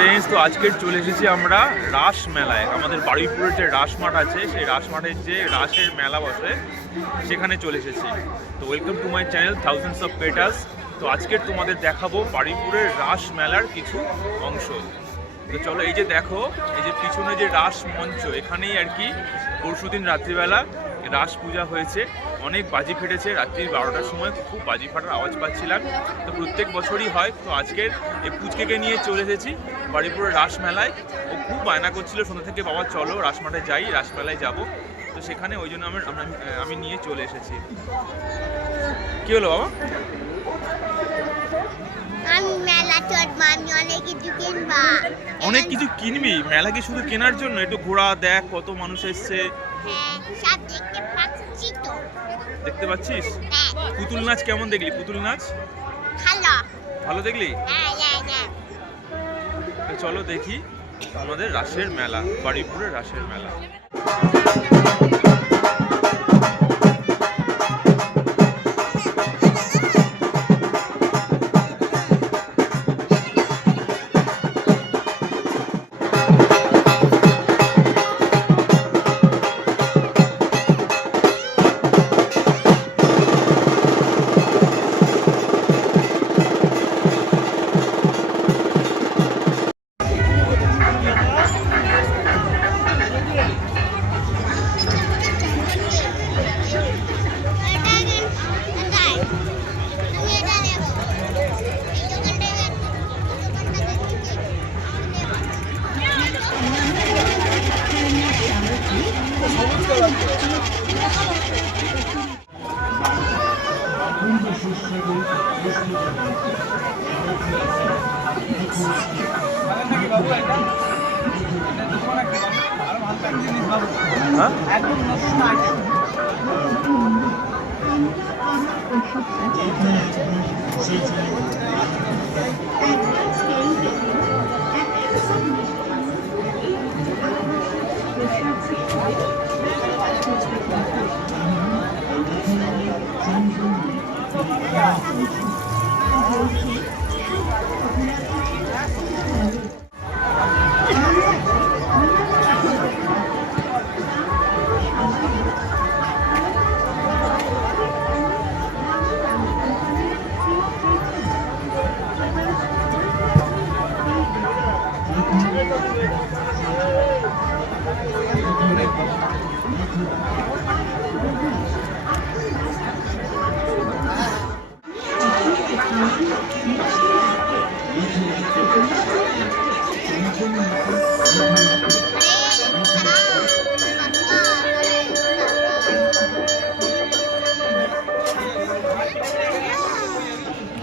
Friends, তো আজকের চলে এসেছি আমরা রাস মেলায়। আমাদের বারুইপুরের যে রাস মাঠ আছে, সেই রাস মাঠের যে রাসের মেলা বসে সেখানে চলে এসেছি। তো welcome to my channel thousands of petals. তো আজকের তোমাদের দেখাবো বারুইপুরের রাস মেলার কিছু অংশ। তো চলো, এই যে দেখো, এই যে পিছনে যে রাস মঞ্চ, এখানেই আর কি পরশুদিন রাত্রিবেলা রাস পূজা হয়েছে। অনেক বাজি ফেটেছে, রাত্রি 12টার সময় খুব বাজি ফাটার আওয়াজ পাচ্ছিলাম। তো প্রত্যেক বছরই হয়। তো আজকের এই পুচকেকে নিয়ে চলে এসেছি বারুইপুরের রাস মেলায়। ও খুব বায়না করছিল সন্ধ্যা থেকে, বাবা চলো রাসমাঠে যাই, রাসমেলায় যাব। তো সেখানে ওই জন্য আমি নিয়ে চলে এসেছি। কি হলো বাবা? অনেক কিছু কিনবি? মেলা কি শুধু কেনার জন্য? একটু ঘোরা, দেখ কত মানুষ এসছে। দেখতে পাচ্ছিস? পুতুল নাচ কেমন দেখলি? পুতুল নাচ ভালো দেখলি? চলো দেখি আমাদের রাসের মেলা, বারুইপুরের রাসের মেলা।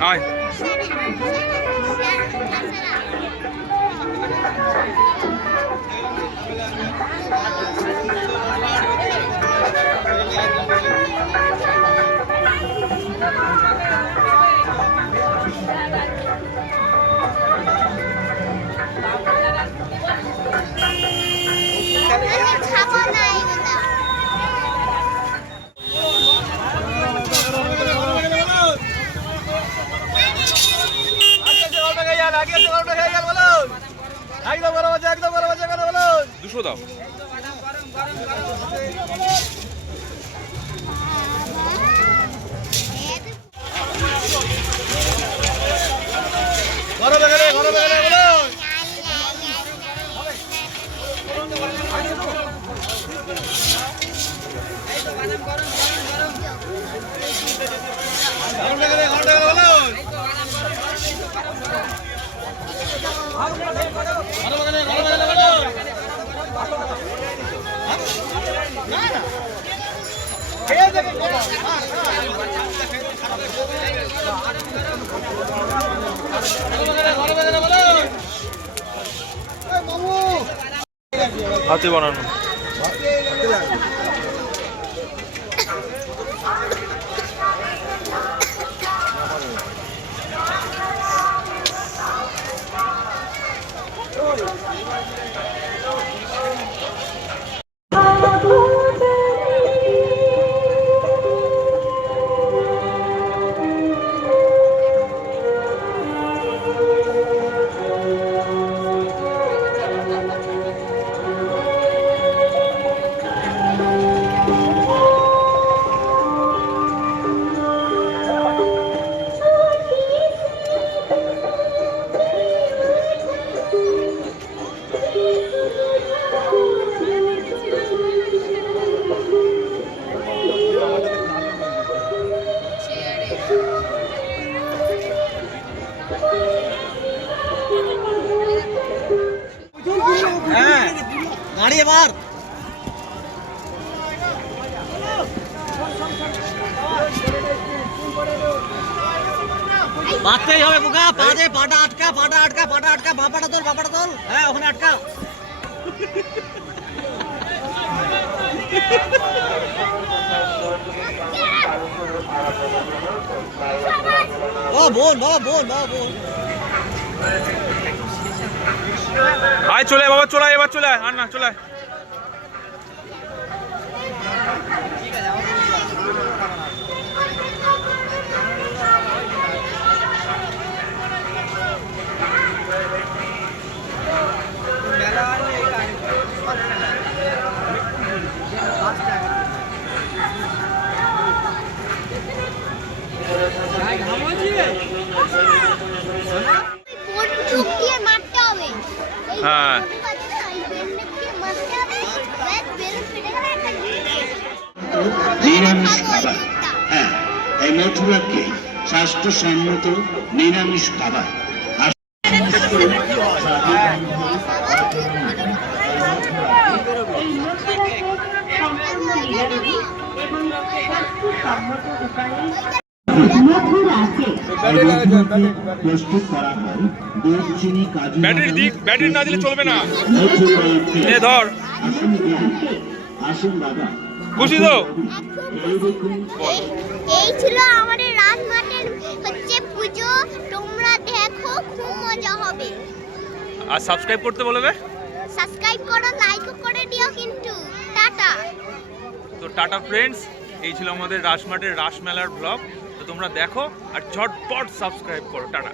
Hi. দুশো দাও। হাতে বানানো। বাড়িয়ে মার। মারতেই হবে বোকা, পা দে, পাটা আটকা, পাটা আটকা, পাটা আটকা, বাপাটা তোল, বাপাটা তোল। হ্যাঁ ওখানে আটকা। ও বোন, বাবা বোন, বাবা বোন। আয় চলে আয় বাবা, চলে আয়, এবার চলে আয়, আর না চলে আয়। হ্যাঁ নিরামিষ খাবার, হ্যাঁ এই মথুরাকে স্বাস্থ্যসম্মত নিরামিষ খাবার। প্রস্তুত করা হয় দুধ, চিনি, কাজু। ব্যাটারি না দিলে চলবে না। ধর আসুন দাদা, খুশি তো? এই ছিল আমাদের রাজমাটের হচ্ছে পুজো। তোমরা দেখো, খুব মজা হবে। আর সাবস্ক্রাইব করতে বলবে। সাবস্ক্রাইব করো, লাইক করে দিও কিন্তু। টাটা। তো টাটা ফ্রেন্ডস, এই ছিল আমাদের রাসমাটের রাস মেলার ব্লগ। তো তোমরা দেখো আর ঝটপট সাবস্ক্রাইব করো। টাটা।